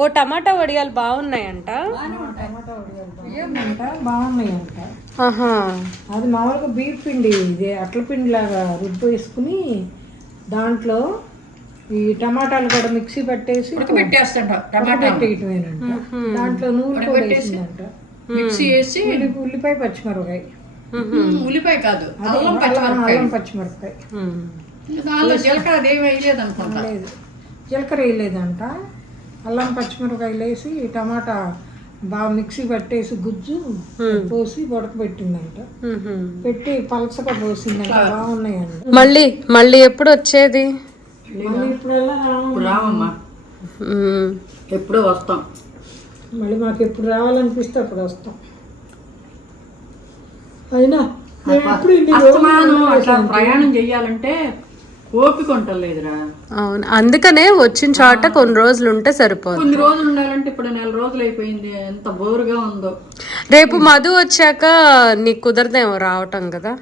ఓ టమాటా వడియాలు బాగున్నాయంట. బాగున్నాయంట. అది మామూలుగా బీట్ పిండి, ఇది అట్ల పిండి లాగా రుబ్బు వేసుకుని దాంట్లో ఈ టమాటాలు కూడా మిక్సీ పట్టేసి పెట్టేయటమేనంట. దాంట్లో నూనె కూడా వేసిందంట. మిక్సీ వేసి ఉల్లిపాయ పచ్చిమిరపకాయ, ఉల్లిపాయ కాదు అల్లం పచ్చిమిరపకాయ, దానిలో జీలకర్ర అదేమి వేయలేదు అనుకుంటా. లేదు జీలకర్ర వేయలేదంట. అల్లం పచ్చిమిరపకాయలు వేసి టమాటా బాగా మిక్సీ పట్టేసి గుజ్జు పోసి ఉడకబెట్టిందంట. పెట్టి పలసగా పోసిందంట. బాగున్నాయండి. మళ్ళీ ఎప్పుడు వచ్చేది? మళ్ళీ ఇప్పుడల్లా రామమ్మా, ఎప్పుడో వస్తాం. మళ్ళీ మాకు ఎప్పుడు రావాలనిపిస్తే అప్పుడు వస్తాం. అయినా అట్లా ప్రయాణం చెయ్యాలంటే ఓపిక ఉంటలేదురా. అవును, అందుకనే వచ్చిన చోట కొన్ని రోజులు ఉంటే సరిపోదు. కొన్ని రోజులు ఉండాలంటే ఇప్పుడు 4 రోజులు అయిపోయింది. ఎంత బోరుగా ఉందో. రేపు మధు వచ్చాక నీకు కుదరదేమో రావటం కదా.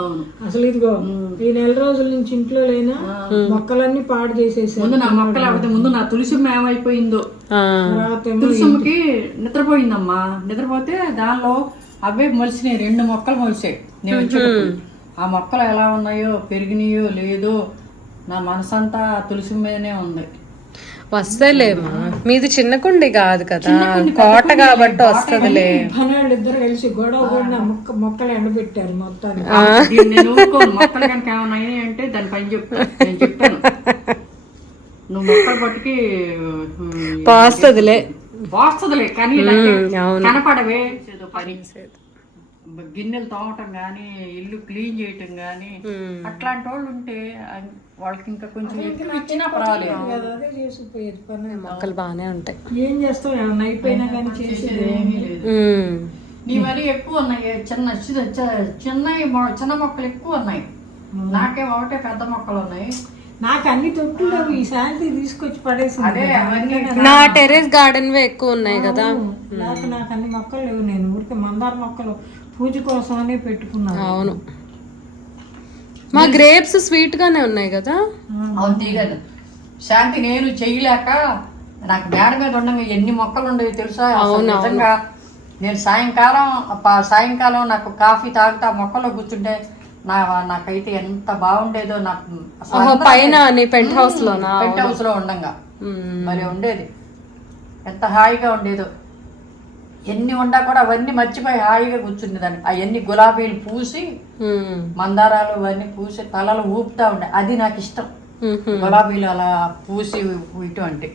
అవును, అసలు ఇదిగో ఈ 4 రోజుల నుంచి ఇంట్లో లేనా మొక్కలన్నీ పాడు చేసేసి ముందు నా మొక్కలు అవితే ముందు నా తులసి ఏమైపోయిందో. తులసిమ్మకి నిద్రపోయిందమ్మా. నిద్రపోతే దానిలో అవే మొలిసినాయి. 2 మొక్కలు మొలిసాయి నేను వచ్చేటప్పుడు. ఆ మొక్కలు ఎలా ఉన్నాయో, పెరిగినాయో లేదో, నా మనసంతా తులసి మీదనే ఉంది. వస్తలేమా, మీది చిన్న కుండి కాదు కదా, కోట కాబట్టి వస్తదిలే. వాళ్ళు ఇద్దరు కలిసి గొడవ కూడా మొక్కలు ఎండబెట్టారు మొత్తాన్ని. నేను ఊరుకోను. మొక్కలు కనుక ఏమన్నా అంటే దాని పని నేను చెప్పాను, నువ్వు మొక్కలు పట్టుకి పోస్తదిలే కానీ కనపడవే. పని గిన్నెలు తోమటం గానీ, ఇల్లు క్లీన్ చేయటం గానీ, అట్లాంటి వాళ్ళు ఉంటే వాళ్ళకి ఇంకా కొంచెం ఇచ్చినా పర్వాలేదు. మొక్కలు బాగానే ఉంటాయి. ఏం చేస్తాం, ఏమన్నా అయిపోయినా కానీ చేసేది ఏమీ లేదు. నీ మరి ఎక్కువ ఉన్నాయి. చిన్న మొక్కలు ఎక్కువ ఉన్నాయి. నాకేమో ఒకటే పెద్ద మొక్కలు ఉన్నాయి. నాకు అన్ని తొట్టులు ఈ శాంతి తీసుకొచ్చి పడేసి. నా టెర్రస్ గార్డెన్ ఎక్కువ ఉన్నాయి కదా. నాకు అన్ని మొక్కలు లేవు. నేను ఊరికే మందార మొక్కలు పూజ కోసమనే పెట్టుకున్నాను. అవును, మా గ్రేప్స్ స్వీట్ గానే ఉన్నాయి కదా. అవును తీగదు శాంతి. నేను చెయ్యలేక నాకు మేడ మీద ఉండగా ఎన్ని మొక్కలు ఉండేవి తెలుసా. నిజంగా నేను సాయంకాలం నాకు కాఫీ తాగుతా మొక్కలో కూర్చుంటే నాకైతే ఎంత బాగుండేదో. నాకు పైన పెంట్ హౌస్ లో ఉండగా మరి ఉండేది, ఎంత హాయిగా ఉండేదో. ఎన్ని ఉండా కూడా అవన్నీ మర్చిపోయి హాయిగా కూర్చుండేదాన్ని. అవన్నీ గులాబీలు పూసి, మందారాలు అవన్నీ పూసి తలలు ఊపుతా ఉండే. అది నాకు ఇష్టం. గులాబీలు అలా పూసి ఇటువంటి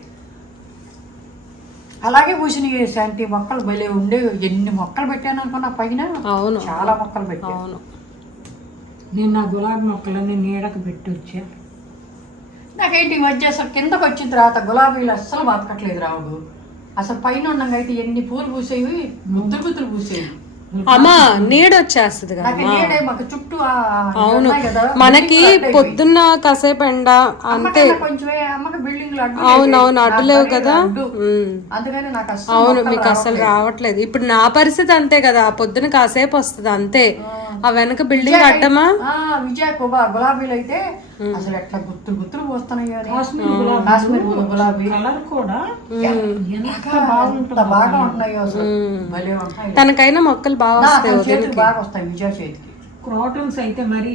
అలాగే పూసిన శాంతి మొక్కలు భలే ఉండేవి. ఎన్ని మొక్కలు పెట్టాను అనుకున్నా పైన. అవును, చాలా మొక్కలు పెట్టాను. నేను నా గులాబీ మొక్కలన్నీ నీడకు పెట్టి వచ్చా. నాకేంటి ఈ మధ్య అసలు కిందకు వచ్చిన తర్వాత గులాబీలు అస్సలు బతకట్లేదు రావుడు. అసలు పైన ఉండగా అయితే ఎన్ని పూలు పూసేవి, ముద్దులు పూసేవి. అమ్మా నీడ వచ్చేస్తుంది కదా. చుట్టూ అవును, మనకి పొద్దున్న కాసేపు ఎండ అంతే. అమ్మకి బిల్డింగ్ అవునవును, అడ్డులేవు కదా. అందుకని నాకు అవును, మీకు అసలు రావట్లేదు. ఇప్పుడు నా పరిస్థితి అంతే కదా. పొద్దున కాసేపు వస్తుంది అంతే. ఆ వెనక బిల్డింగ్ అడ్డమా. విజయ గులాబీలు అయితే అసలు ఎట్లా గుత్తులు పోస్తున్నాయి. కాశ్మీర్ గులాబీ కలర్ కూడా బాగా ఉంటున్నాయి. అసలు భలే ఉంటాయి. తనకైనా మొక్కలు బాగా వస్తాయి. విజయ చేతికి. క్రోటన్స్ అయితే మరి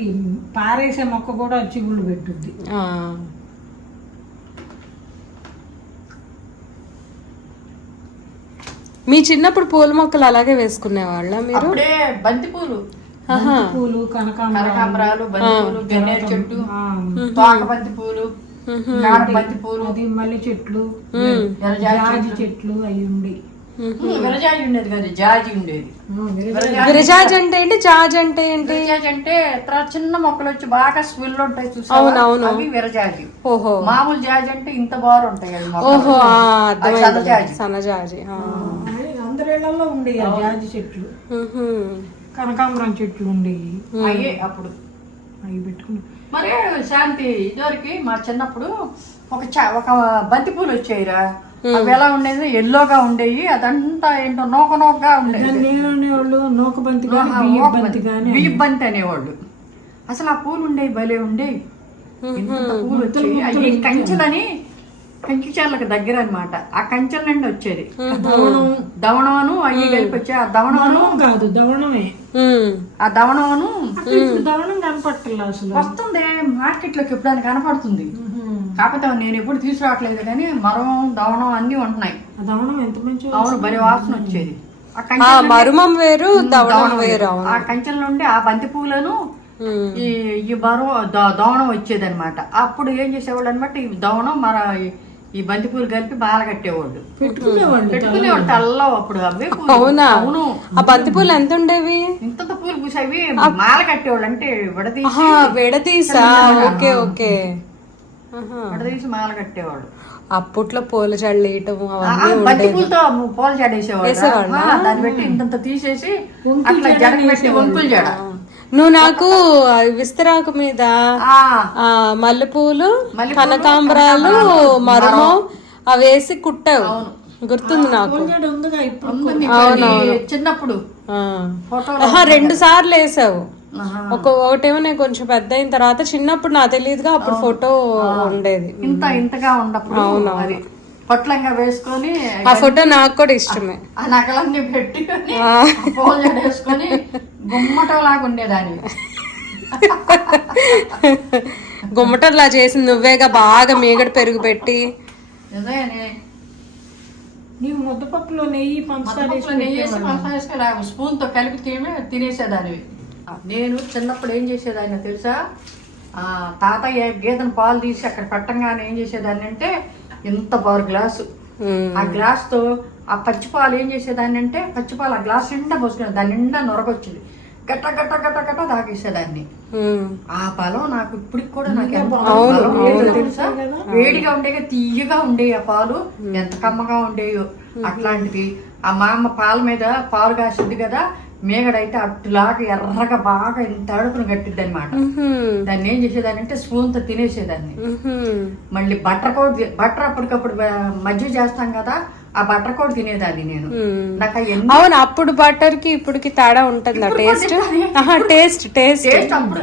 పారేసే మొక్క కూడా చిగుళ్ళు పెట్టుద్ది. మీ చిన్నప్పుడు పూల మొక్కలు అలాగే వేసుకునేవాళ్ళ మీరు? బంతి పూలు, కనకాంబరాలు, బంతి పూలు, గన్నేరు చెట్టు, తోక బంతి పూలు, బంతి పూలు, మల్లె చెట్లు, జాజి చెట్లు అవి ఉండి. విరజాజి ఉండేది కదా, జాజి ఉండేది. విరజాజి అంటే ఏంటి, జాజి అంటే ఏంటి? విరజాజి అంటే చిన్న మొక్కలు వచ్చి బాగా స్మెల్ ఉంటాయి చూసావా, అవి విరజాజి. ఓహో, మామూలు జాజి అంటే ఇంత బారు ఉంటాయి. ఓహో, సన్నజాజి. అందరిళ్లలో ఉండేవి జాజి చెట్లు, కనకాంబరం చెట్లు ఉండేవి. అయ్యే అప్పుడు అవి పెట్టుకుని. మరి శాంతి ఇదివరకు మా చిన్నప్పుడు ఒక బంతి పూలు వచ్చాయిరా. అవి ఎలా ఉండేది, ఎల్లోగా ఉండేవి. అదంతా ఏంటో నోకగా ఉండేది. నూక బంతి, బియ్య బంతి అనేవాళ్ళు. అసలు ఆ పూలు ఉండేవి, భలే ఉండేవి. పూలు వచ్చేవి. కంచెలని కంచిచార్లకు దగ్గర అన్నమాట. ఆ కంచెల నుండి వచ్చేది దవణను అయ్యి కలిపి వచ్చే ఆ దవణను కాదు దవణమే. ఆ దవణను ఇప్పుడు దవణం కనపట్టలేదు అసలు. వస్తుంది మార్కెట్ లోకి ఎప్పుడైనా కనపడుతుంది. కాకపోతే నేను ఎప్పుడు తీసుకురావట్లేదు కానీ మరం దవణం అన్ని ఉంటున్నాయి. ఆ దవణం ఎంత మంచి అవును భలే వాసన వచ్చేది. మరుమం వేరు దవణం వేరు. ఆ కంచెల నుండి ఆ బంతి పువ్వులను ఈ మరం దవణం వచ్చేది అనమాట. అప్పుడు ఏం చేసేవాళ్ళు అనమాట, ఈ దవణం మన ఈ బంతి పూలు కలిపి బాల కట్టేవాళ్ళు, పెట్టుకునేవాళ్ళు తెల్లవు. అప్పుడు అవే అవునా? అవును. ఆ బంతి పూలు ఎంత ఉండేవి? ఇంత పూలు పూసేవి మాల కట్టేవాళ్ళు. అంటే విడదీసా? ఓకే ఓకే, విడదీసి మాల కట్టేవాళ్ళు. అప్పట్లో పూల చల్లేయటం బంతి పూలతో పూల జడేసేవాళ్ళు. దాన్ని పెట్టి ఇంత తీసేసి అట్లా జడకి పెట్టి వంకులు జడ. నువ్వు నాకు విస్తరాకు మీద మల్లెపూలు, కనకాంబరాలు, మరమం అవి వేసి కుట్టావు, గుర్తుంది నాకు. చిన్నప్పుడు 2 సార్లు వేసావు. ఒకటేమో నేను కొంచెం పెద్ద అయిన తర్వాత, చిన్నప్పుడు నాకు తెలియదుగా, అప్పుడు ఫోటో ఉండేది ఇంతగా ఉన్నప్పుడు. అవునవును, పొట్లంగా వేసుకొని ఆ ఫోటో నాకు కూడా ఇష్టమే. ఆ నగలన్నీ పెట్టుకొని పూల జడ వేసుకొని గుమ్మటంలాగా ఉండేదాన్ని. గుమ్మటంలా చేసి నువ్వేగా బాగా మీగడ పెరుగు పెట్టి. నీవు ముద్దపప్పులో నెయ్యి పంచదార వేసుకొని స్పూన్ తో కలిపి తినేసేదానివి. నేను చిన్నప్పుడు ఏం చేసేదాన్ని తెలుసా, తాతయ్య గేదెను పాలు తీసి అక్కడ పెట్టంగానే ఏం చేసేదాన్ని అంటే, ఇంత బారు గ్లాసు, ఆ గ్లాస్ తో ఆ పచ్చిపాలు ఏం చేసేదాన్ని అంటే, పచ్చిపాలు ఆ గ్లాస్ నిండా పోసుకునే దాని నిండా నొరగొచ్చింది, గట్ట గట్ట గట్ట గట్ట తాగేసేదాన్ని. ఆ బలం నాకు ఇప్పటికి కూడా నాకు తెలుసా, వేడిగా ఉండేగా తీయగా ఉండేవి ఆ పాలు, ఎంత కమ్మగా ఉండేయో. అట్లాంటిది ఆ మా అమ్మ పాల మీద పాలు కాసింది కదా, మేగడైతే అట్టులాగా ఎర్రగా బాగా ఇంత అడుపును కట్టిద్ది అనమాట. దాన్ని ఏం చేసేదాన్ని అంటే స్పూన్ తో తినేసేదాన్ని. మళ్ళీ బటర్ అప్పటికప్పుడు మజ్జిగ చేస్తాం కదా, ఆ బటర్ కూడా తినేదాన్ని నేను. నాకు అవును, అప్పుడు బటర్ కి ఇప్పటికి తేడా ఉంటుందా? టేస్ట్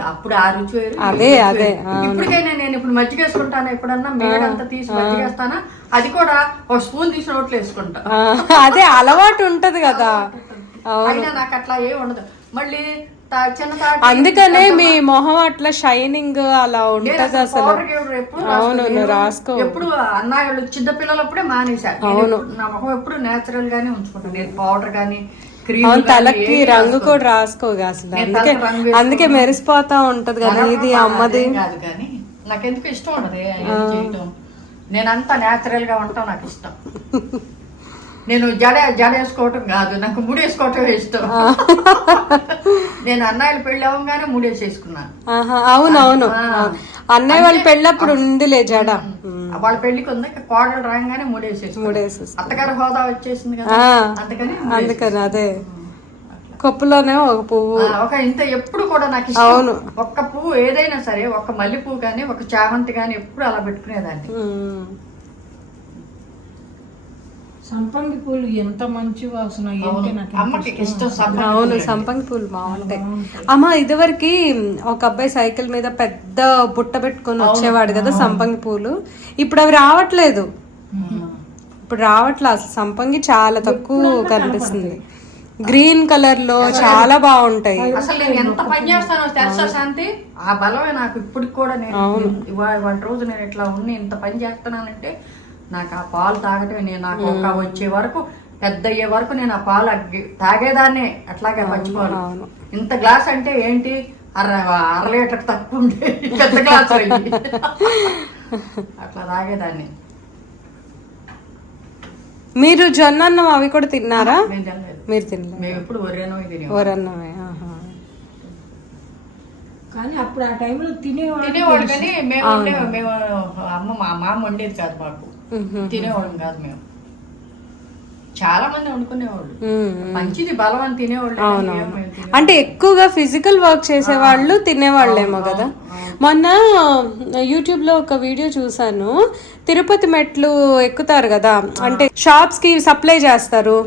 అప్పుడు ఆ రుచి వేరు. అదే అదే. ఇప్పటికైనా నేను ఇప్పుడు మజ్జిగ వేసుకుంటాను, ఎప్పుడన్నా మేగడంతా తీసి మజ్జిగ వేస్తానా, అది కూడా ఒక స్పూన్ తీసి నోట్లు వేసుకుంటా. అదే అలవాటు ఉంటది కదా. అయినా నాకు అట్లా ఏ ఉండదు. మళ్ళీ అందుకనే మీ మొహం అట్లా షైనింగ్ అలా ఉంటది అసలు. అవును, రాసుకో. ఎప్పుడు అన్నయ్య చిన్న పిల్లలప్పుడే మానేశారు. అవును, నా మొహం ఎప్పుడు నేచురల్ గానే ఉంచుకుంటాను నేను. పౌడర్ గానీ తలకి రంగు కూడా రాసుకోగా అసలు. అందుకే మెరిసిపోతా ఉంటది కదా. ఇది అమ్మది కాదు కానీ నాకెందుకు ఇష్టం ఉండదు చేయటం. నేనంతా నేచురల్ గా ఉంటాం, నాకు ఇష్టం. నేను జడ వేసుకోవటం కాదు, నాకు ముడేసుకోవటం ఇష్టం. నేను అన్నయ్యలు పెళ్లి అవ్వగానే ముడేసేసుకున్నాను. అవునవును, అన్నయ్య వాళ్ళ పెళ్ళప్పుడు ఉందిలే జడ. వాళ్ళ పెళ్లికి ఉంది, కోడలు రాగానే ముడేసేసి అత్తగారు హోదా వచ్చేసింది కదా, అందుకని అదే కప్పులోనే ఒక పువ్వు, ఒక ఇంత ఎప్పుడు కూడా నాకు ఇష్టం. ఒక్క పువ్వు ఏదైనా సరే, ఒక మల్లె పువ్వు కానీ ఒక చామంతి కానీ ఎప్పుడు అలా పెట్టుకునేదాన్ని. సంపంగి పూలు ఎంత మంచి వాసన, అమ్మకి ఇష్టం. అవును, సంపంగి పూలు బాగుంటాయి. అమ్మ ఇదివరకు ఒక అబ్బాయి సైకిల్ మీద పెద్ద బుట్ట పెట్టుకొని వచ్చేవాడు కదా సంపంగి పూలు. ఇప్పుడు అవి రావట్లేదు, అసలు. సంపంగి చాలా తక్కువ కనిపిస్తుంది. గ్రీన్ కలర్ లో చాలా బాగుంటాయి. అసలు నేను ఎంత పని చేస్తానో తెలుసా శాంతి, ఆ బలమే నాకు ఇప్పటికి కూడా. నేను ఇవాళ రోజు నేను ఇట్లా ఉండి ఇంత పని చేస్తున్నానంటే నాకు ఆ పాలు తాగటమే. నేను నాకు ఒక వచ్చే వరకు, పెద్ద అయ్యే వరకు నేను ఆ పాలు తాగేదాన్నే. అట్లాగే పచ్చిపాలు ఇంత గ్లాస్ అంటే ఏంటి, అర లీటర్ తక్కువ ఉండే పెద్ద గ్లాస్ అట్లా తాగేదాన్ని. మీరు జొన్న అన్నం అవి కూడా తిన్నారా? మీరు తినలేదు. మేము ఎప్పుడు ఒరన్నమే. కానీ అప్పుడు ఆ టైంలో తినేవాడు కానీ మేము మా అమ్మ వండేది కాదు, మాకు తినేవాళ్ళం కాదు మేము. చాలా మంది వండుకునేవాళ్ళు, మంచిది బలం అని తినేవాళ్ళు. అంటే ఎక్కువగా ఫిజికల్ వర్క్ చేసేవాళ్ళు తినేవాళ్ళేమో కదా. మొన్న యూట్యూబ్ లో ఒక వీడియో చూసాను, తిరుపతి మెట్లు ఎక్కుతారు కదా, అంటే షాప్స్ కి సప్లై చేస్తారు,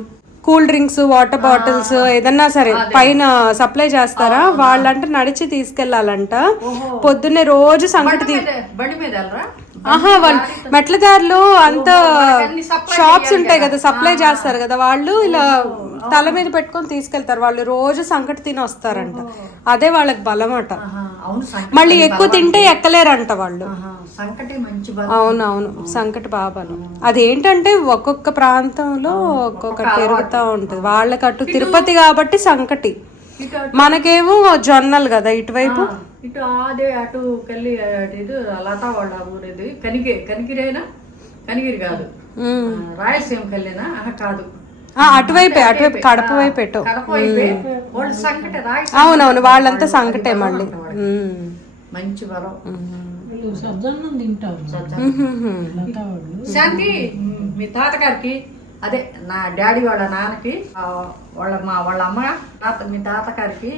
కూల్ డ్రింక్స్, వాటర్ బాటిల్స్ ఏదన్నా సరే పైన సప్లై చేస్తారా, వాళ్ళంట నడిచి తీసుకెళ్లాలంట. పొద్దున్నే రోజు సంకటి ఆహా, వాళ్ళు మెట్ల దారిలో అంత షాప్స్ ఉంటాయి కదా, సప్లై చేస్తారు కదా, వాళ్ళు ఇలా తల మీద పెట్టుకొని తీసుకెళ్తారు. వాళ్ళు రోజు సంకటి తిని వస్తారంట, అదే వాళ్ళకి బలం అట. అవును మళ్ళీ ఎక్కువ తింటే ఎక్కలేరంట వాళ్ళు. సంకటి మంచి అవునవును, సంకటి బాగా బలం. అదేంటంటే ఒక్కొక్క ప్రాంతంలో ఒక్కొక్కటి పెరుగుతూ ఉంటది. వాళ్ళకి అటు తిరుపతి కాబట్టి సంకటి, మనకేమో జొన్నలు కదా ఇటువైపు. ఇటు అదే అటు కల్లి ఇది లతా వాళ్ళ ఊరేది కనిగిరేనా, కనిగిరి కాదు, రాయలసీమ కల్లేనా కాదు, అటువైపే కడప వైపు ఎటో. వాళ్ళు సంకటే అవునవును, వాళ్ళంతా సంకటే మళ్ళీ. మంచి బలం. సజ్జన్నం తింటారు శాంతి. మీ తాతగారికి అదే నా డాడీ వాళ్ళ నాన్నకి వాళ్ళ అమ్మ మీ తాతగారికి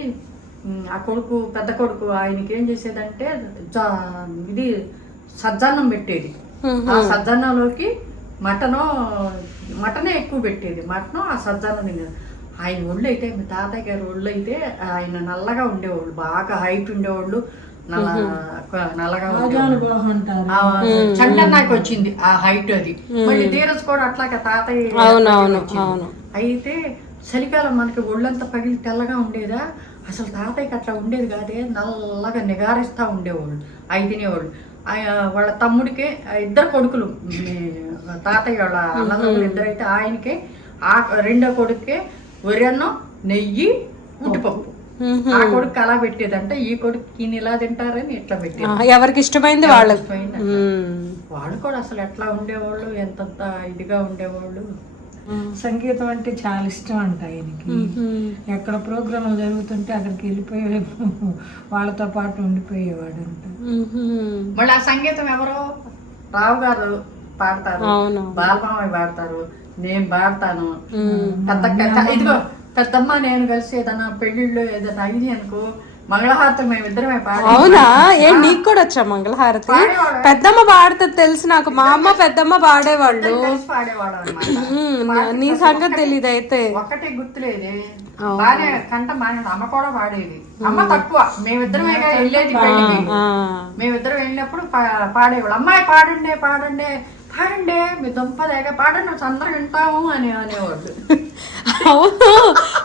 ఆ కొడుకు, పెద్ద కొడుకు, ఆయనకి ఏం చేసేదంటే ఇది సజ్జన్నం పెట్టేది. ఆ సజ్జన్నంలోకి మటనే ఎక్కువ పెట్టేది. మటను ఆ సజ్జన్నం తినేది. ఆయన ఒళ్ళు అయితే, మీ తాతయ్య గారి ఒళ్ళు అయితే ఆయన నల్లగా ఉండేవాళ్ళు, బాగా హైట్ ఉండేవాళ్ళు, నల్లగా చండన్నాకి వచ్చింది ఆ హైట్. అది మళ్ళీ ధీరజ్ కూడా అట్లాగే తాతయ్య. అయితే చలికాలం మనకి ఒళ్ళంతా పగిలి తెల్లగా ఉండేదా, అసలు తాతయ్యకి అట్లా ఉండేది కాదే, నల్లగా నిగారిస్తా ఉండేవాళ్ళు, అవి తినేవాళ్ళు. వాళ్ళ తమ్ముడికి ఇద్దరు కొడుకులు, తాతయ్య వాళ్ళ అన్నదమ్ములు ఇద్దరైతే ఆయనకే, ఆ రెండో కొడుకే వరెన్నం, నెయ్యి, ఉట్టిపప్పు. ఆ కొడుకు అలా పెట్టేదంట, ఈ కొడుకు ఇలా తింటారని ఇట్లా పెట్టేది. ఎవరికి ఇష్టమైంది వాళ్ళకి. వాళ్ళు కూడా అసలు ఎట్లా ఉండేవాళ్ళు, ఎంత ఇదిగా ఉండేవాళ్ళు. సంగీతం అంటే చాలా ఇష్టం అంట ఆయనకి. ఎక్కడ ప్రోగ్రాంలు జరుగుతుంటే అక్కడికి వెళ్ళిపోయే వాళ్ళతో పాటు ఉండిపోయేవాడు అంట. మళ్ళీ ఆ సంగీతం ఎవరో రావు గారు పాడతారు, బాలమామయ్య పాడతారు, నేను పాడతాను. ఇదిగో పెద్దమ్మ నేను కలిసి ఏదైనా పెళ్లిళ్ళు ఏదైనా అయింది అనుకో, మంగళహారతి మేమిద్దరమే పాడాలి. అవునా? నీకు కూడా వచ్చా మంగళహారతి? పెద్దమ్మ పాడుతుంది తెలుసు నాకు, మా అమ్మ పెద్దమ్మ పాడేవాళ్ళు. నీ సంగతి తెలీదు అయితే. ఒక్కటే గుర్తులేదే, బాగా కంట అమ్మ కూడా పాడేది. అమ్మ తక్కువ, మేమిద్దరమే వెళ్ళేది పెళ్లికి. మేమిద్దరం వెళ్ళినప్పుడు పాడేవాళ్ళు. అమ్మాయి పాడండి పాడండి పాడండి, మీ దుంపదేగా పాడండి, అందరూ వింటాము అని అనేవాళ్ళు. అవును,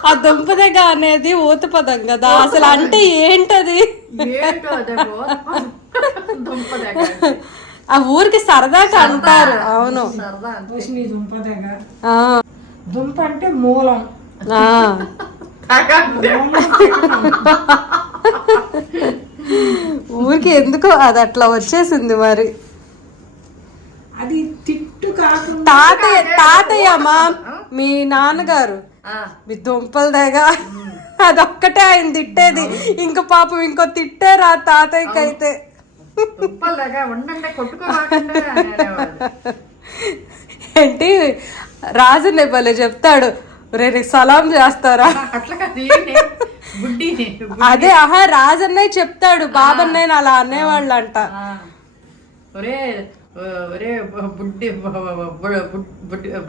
ఆ దుంపదేగ అనేది ఊత పదం కదా, అసలు అంటే ఏంటది? ఆ ఊరికి సరదాగా అంటారు. అవును, దుంప అంటే మూలం. ఊరికి ఎందుకో అది అట్లా వచ్చేసింది మరి. అది తిట్టు కాకుండా తాతయ్యమ్మా, మీ నాన్నగారు మీ దుంపలదేగా అదొక్కటే ఆయన తిట్టేది. ఇంక పాపం ఇంకో తిట్టారు ఆ తాతయ్యకి అయితే. ఏంటి రాజునే భలే చెప్తాడు, రేపు సలాం చేస్తారా? అదే రాజన్నయ్య చెప్తాడు, బాబన్నయ్య అలా అనేవాళ్ళు అంట. ఒరే బుడ్డి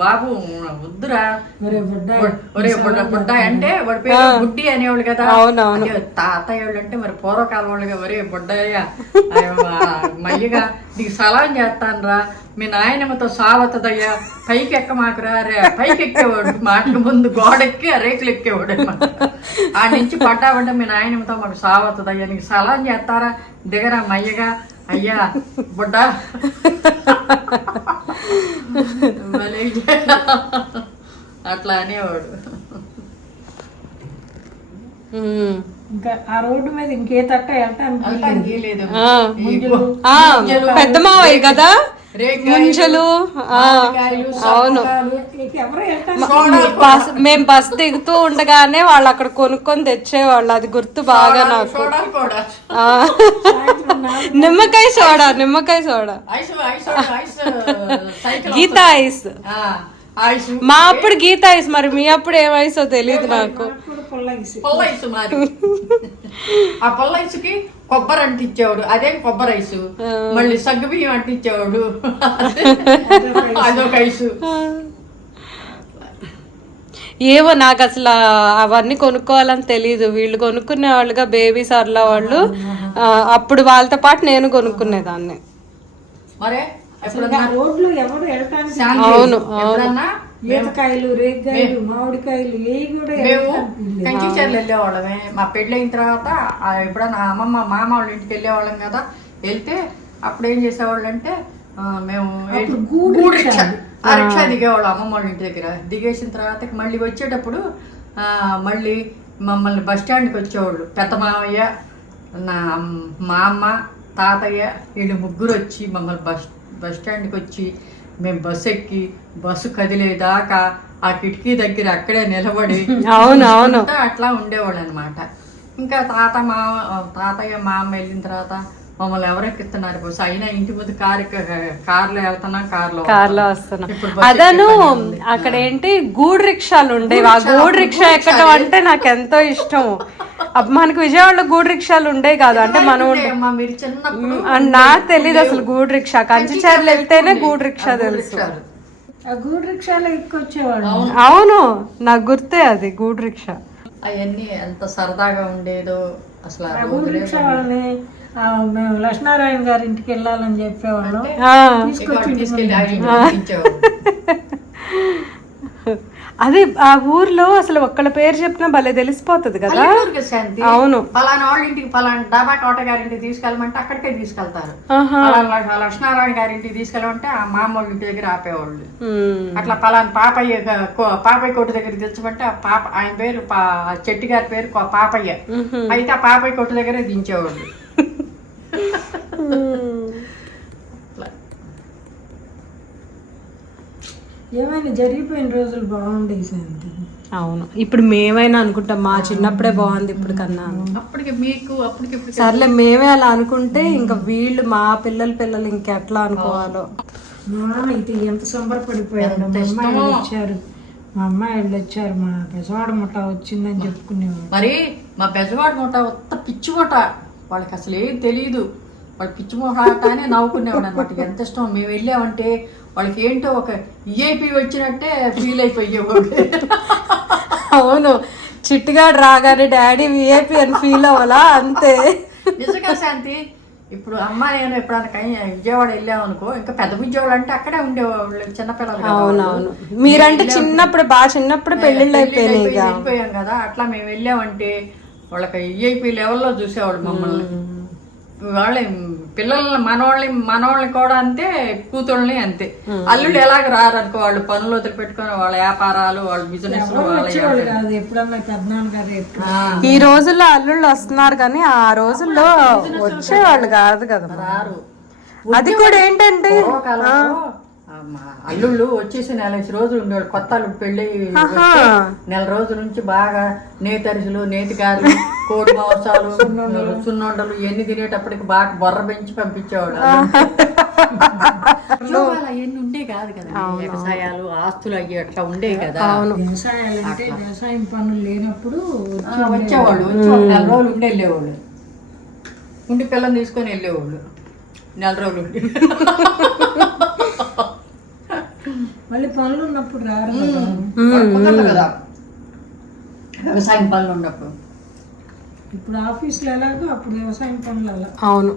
బాబు వద్దురా, ఒరే బుడ్డ అంటే వాడి పేరు బుడ్డి అనేవాళ్ళు కదా. తాతయ్య వాళ్ళు అంటే మరి పూర్వకాలం వాళ్ళుగా, ఒరే బుడ్డయ్య మయ్యగా నీకు సలాం చేస్తాను రా, మీ నాయనమ్మతో సావతదయ్యా, పైకి ఎక్క మాకురా. పైకి ఎక్కేవాడు, మాటకు ముందు గోడెక్కి ఆ రేకులు ఎక్కేవాడు. ఆ నుంచి పడ్డావంటే మీ నాయనమ్మతో మాకు సావతదయ్యా, నీకు సలాం చేస్తారా, దిగరా మయ్యగా, అయ్యా బుడ్డ. అట్లా అనేవాడు. ఇంకా ఆ రోడ్డు మీద ఇంకే తట్ట లేదు. పెద్ద మావయ్య కదా ముంజలు. అవును, మేం బస్ దిగుతూ ఉండగానే వాళ్ళు అక్కడ కొనుక్కొని తెచ్చేవాళ్ళు, అది గుర్తు బాగా నాకు. నిమ్మకాయ సోడా గీతా ఐస్. మా అప్పుడు గీతా ఐస్, మరి మీ అప్పుడు ఏం ఐసో తెలియదు నాకు. పొల్లైసు మరి ఆ పొల్లైసుకి కొబ్బరి అంటించేవాడు, అదేం కొబ్బరి ఐసు. మళ్ళీ సగ్గు బియ్యం అంటించేవాడు, అదొక ఐసు. ఏమో నాకు అసలు అవన్నీ కొనుక్కోవాలని తెలీదు. వీళ్ళు కొనుక్కునే వాళ్ళుగా బేబీ సర్లా వాళ్ళు, అప్పుడు వాళ్ళతో పాటు నేను కొనుక్కునేదాన్ని. మరే అసలు ఆ రోడ్లు ఎవరు వెళ్ళటానికి శాంతి, అవును, ఎప్పుడన్నా ఈతకాయలు రేగ్గాయలు మామిడికాయలు ఏవి కూడా మేము వెళ్ళటానికి లేదు. కంచిచర్లు వెళ్ళేవాళ్ళమే. మా పెళ్ళైన తర్వాత ఎప్పుడన్నా అమ్మమ్మ మామ వాళ్ళ ఇంటికి వెళ్ళేవాళ్ళం కదా. వెళ్తే అప్పుడు ఏం చేసేవాళ్ళు అంటే మేము గూడు రిక్షా, ఆ రిక్షా దిగేవాళ్ళం అమ్మమ్మ వాళ్ళ ఇంటి దగ్గర. దిగేసిన తర్వాత మళ్ళీ వచ్చేటప్పుడు మళ్ళీ మమ్మల్ని బస్ స్టాండ్కి వచ్చేవాళ్ళు. పెద్ద మామయ్య, మా అమ్మ, తాతయ్య వీళ్ళు ముగ్గురు వచ్చి మమ్మల్ని బస్ స్టాండ్కి వచ్చి మేము బస్సు ఎక్కి బస్సు కదిలేదాకా ఆ కిటికీ దగ్గర అక్కడే నిలబడి అట్లా ఉండేవాళ్ళు అనమాట. ఇంకా తాతయ్య మా అమ్మ వెళ్ళిన తర్వాత మమ్మల్ని ఎవరెక్కిస్తున్నారు బస్సు అయినా ఇంటి ముందు కార్లో వెళ్తున్నాం, కార్లో వస్తున్నాం. అదను అక్కడ ఏంటి గూడు రిక్షాలు ఉండేవి. ఆ గూడు రిక్షా ఎక్కడం అంటే నాకు ఎంతో ఇష్టం. మనకు విజయవాడలో గూడు రిక్షాలు ఉండేవి కాదు. అంటే మనం మీరు చిన్నప్పుడు నాకు తెలియదు అసలు గూడు రిక్షా. కంచిచర్లు వెళ్తేనే గూడు రిక్షా తెలుసు. ఆ గూడు రిక్షాలో ఎక్కొచ్చేవాళ్ళు. అవును, నాకు గుర్తే అది గూడు రిక్షా. అవన్నీ ఎంత సరదాగా ఉండేదో అసలు. ఆ గూడు రిక్షా వాళ్ళని మేము లక్ష్మీనారాయణ గారి ఇంటికి వెళ్ళాలని చెప్పేవాళ్ళం. అదే ఆ ఊర్లో అసలు ఒక్కళ్ళ పేరు చెప్పినా భలే తెలిసిపోతుంది కదా. అవును, పలానా వాళ్ళ ఇంటికి పలానా డాబా కోట గారింటికి తీసుకెళ్ళమంటే అక్కడికే తీసుకెళ్తారు. లక్ష్మీనారాయణ గారింటికి తీసుకెళ్ళమంటే ఆ మామూలు ఇంటి దగ్గర ఆపేవాళ్ళు. అట్లా పలానా పాపయ్య కొట్టు దగ్గర తెచ్చమంటే ఆ పాప ఆయన పేరు చెట్టి గారి పేరు పాపయ్య. అయితే ఆ పాపయ్య కొట్టు దగ్గరే దించేవాళ్ళు. ఏమైనా జరిగిపోయిన రోజులు బాగుండేది శాంతి. అవును, ఇప్పుడు మేమైనా అనుకుంటాం మా చిన్నప్పుడే బాగుంది ఇప్పుడు కన్నా. అప్పటికి సర్లే మేమే అలా అనుకుంటే ఇంకా వీళ్ళు మా పిల్లలు ఇంకెట్లా అనుకోవాలో. అయితే ఎంత సంబరపడిపోయారు. మా అమ్మాయి వచ్చారు, మా పెసవాడ ముఠ వచ్చిందని చెప్పుకునేవాడు. మరి మా పెసవాడ ముఠ పిచ్చి ముఠ, వాళ్ళకి అసలు ఏం తెలియదు. వాళ్ళు పిచ్చి ముఠ అని నవ్వుకునేవాడు అనమాట. ఎంత ఇష్టం. మేము వెళ్ళామంటే వాళ్ళకి ఏంటో ఒక ఈఐపి వచ్చినట్టే ఫీల్ అయిపోయేవాడు. అవును, చిట్టుగాడు రాగానే డాడీ విఐపి అని ఫీల్ అవ్వాలా అంతే. నిజంగా శాంతి. ఇప్పుడు అమ్మ నేను ఎప్పుడైనా విజయవాడ వెళ్ళామనుకో, ఇంకా పెద్ద విజయవాడ అంటే అక్కడే ఉండేవాళ్ళు చిన్నపిల్లలు. అవునవును, మీరంటే చిన్నప్పుడు బాగా చిన్నప్పుడు పెళ్ళిళ్ళు అయిపోయాం కదా. అట్లా మేము వెళ్ళామంటే వాళ్ళకి ఈఐపి లెవెల్లో చూసేవాడు మమ్మల్ని. వాళ్ళ పిల్లల్ని మనవాళ్ళని కూడా అంతే, కూతుళ్ళని అంతే. అల్లుళ్ళు ఎలాగ రారనుకో, వాళ్ళు పనులు వదిలి పెట్టుకొని వాళ్ళ వ్యాపారాలు వాళ్ళ బిజినెస్. ఈ రోజుల్లో అల్లుళ్ళు వస్తున్నారు కానీ ఆ రోజుల్లో వచ్చేవాళ్ళు కాదు కదా. రారు. అది కూడా ఏంటంటే అల్లుళ్ళు వచ్చేసి 4-5 రోజులు ఉండేవాడు. కొత్త అల్లుడు పెళ్ళి నెల రోజుల నుంచి బాగా నేతరిసెలు, నేతిగారు, కోడి మాంసాలు, సున్నుండలు ఇవన్నీ తినేటప్పటికి బాగా బొర్ర పెంచి పంపించేవాడు. అవన్నీ ఉండే కాదు కదా. వ్యవసాయాలు, ఆస్తులు అయ్యి అట్లా ఉండే కదా. వ్యవసాయాలు అంటే వ్యవసాయం పనులు లేనప్పుడు వచ్చేవాళ్ళు. 4 రోజులు ఉండి వెళ్ళేవాళ్ళు. ఉండి పిల్లల్ని తీసుకొని వెళ్ళేవాళ్ళు 4 రోజులు ఉండి. మళ్ళీ పనులు ఉన్నప్పుడు రారు కదా, వ్యవసాయం పనులు ఉన్నప్పుడు. ఇప్పుడు ఆఫీసులు ఎలాగో అప్పుడు వ్యవసాయం పనులు అలా. అవును.